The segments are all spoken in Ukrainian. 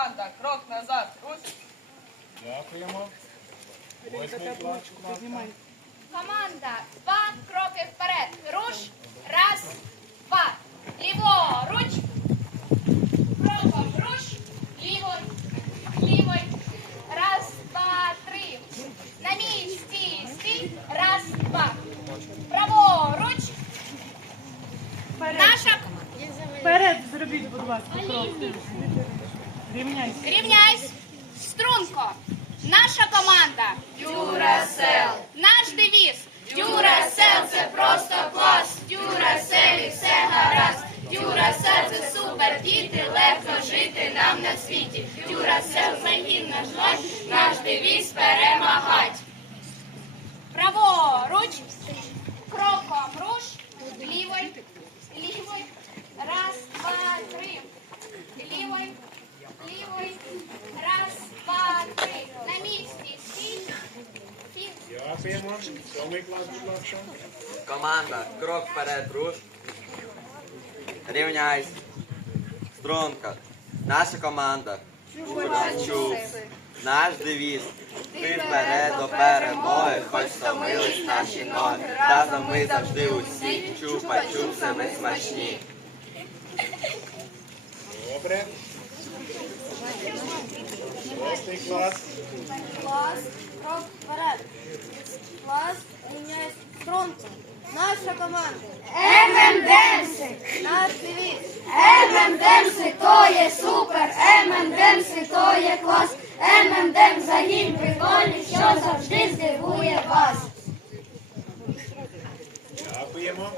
Команда, крок назад. Русь. Дякуємо. Команда, два кроки вперед. Руш. Раз, два. Ліво, руч. Кропом руш. Ліворуч. Лівой. Раз, два, три. На місці. Стій. Раз, два. Праворуч. Наша Вперед зробіть, будь ласка, крок. Рівняйся. Рівняйсь. Струнко. Наша команда. Дюрасел. Наш девіз. Дюрасел це просто клас. Дюраселі все гаразд. Дюрасел це супер діти. Легко жити нам на світі. Дюрасел загін наш лад. Наш девіз перемагать. Праворуч. Кроком руш. Лівой. Лівой. Раз, два, три. Лівой. Лівий. Раз, два, три. На місці. Стій. Стій. Сьомий клас, будь ласка. Команда, крок вперед, руш. Рівняйсь. Струнка. Наша команда. Чув. Наш девіз. Ти вперед до перемоги, хоч втомились наші ноги. Разом ми завжди усі. Чупа-чупси ми смачні. Добре. Шостий клас. Клас, крок вперед. Клас, рівняйсь струнко. Наша команда. ММДМСи, Наш девіз. ММДМСи, то є супер, ММДМСи, то є клас, ММДМ загін прикольний, що завжди здивує вас. Дякуємо.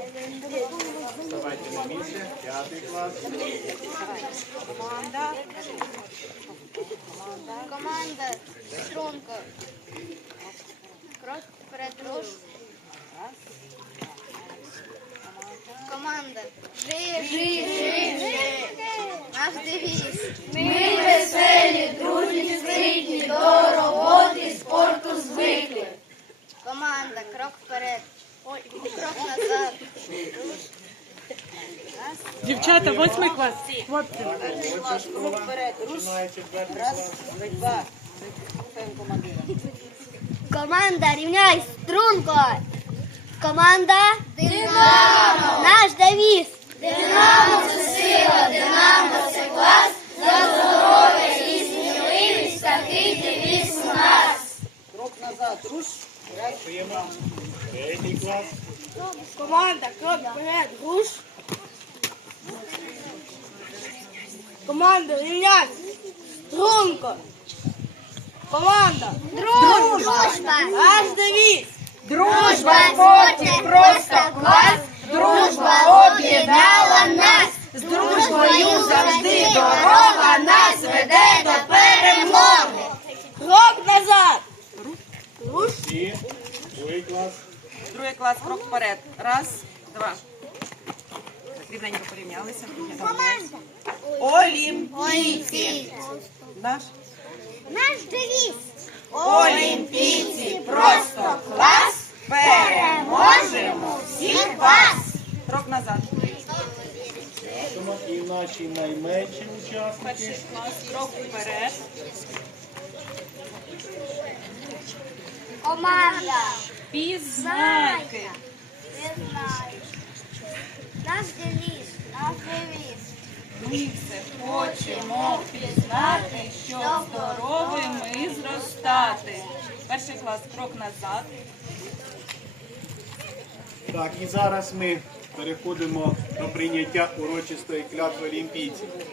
Вставайте на місце. П'ятий клас. Команда струнко. Крок вперед руш. Команда. Жи, жи, жи, жи. Наш девіз. Ми веселі, дружні, спритні, до роботи, спорту звикли. Команда. Крок вперед. Ой, крок назад. Дівчата, восьмий клас. Хлопці. Починає четвертий клас. Команда рівняй струнко. Команда Динамо. Наш девіз. Динамо це сила, Динамо це клас, за здоров'я і сміливість, такий девіз у нас. Дякуємо. Третій клас. Команда крок вперед. Руш. Команда рівняй. Струнко. Команда. Дружба. Наш девіз. Дружба в спорті просто клас, дружба об'єднала нас, з дружбою завжди дорога нас веде до перемоги. Крок назад. Руш. Другий клас. Другий клас, крок вперед. Раз, два. Рівненько порівнялися. Олімпійці. Наш. Наш девіз. Олімпійці. Просто клас. Переможемо всіх вас. Крок назад. І наші найменші учасники. клас, крок вперед. Команда. Пізнайки. Не знаю. Наш девіз. Наш девіз. Все хочемо пізнати, щоб здоровими зростати. Перший клас, крок назад. Так, і зараз ми переходимо до прийняття урочистої клятви олімпійців.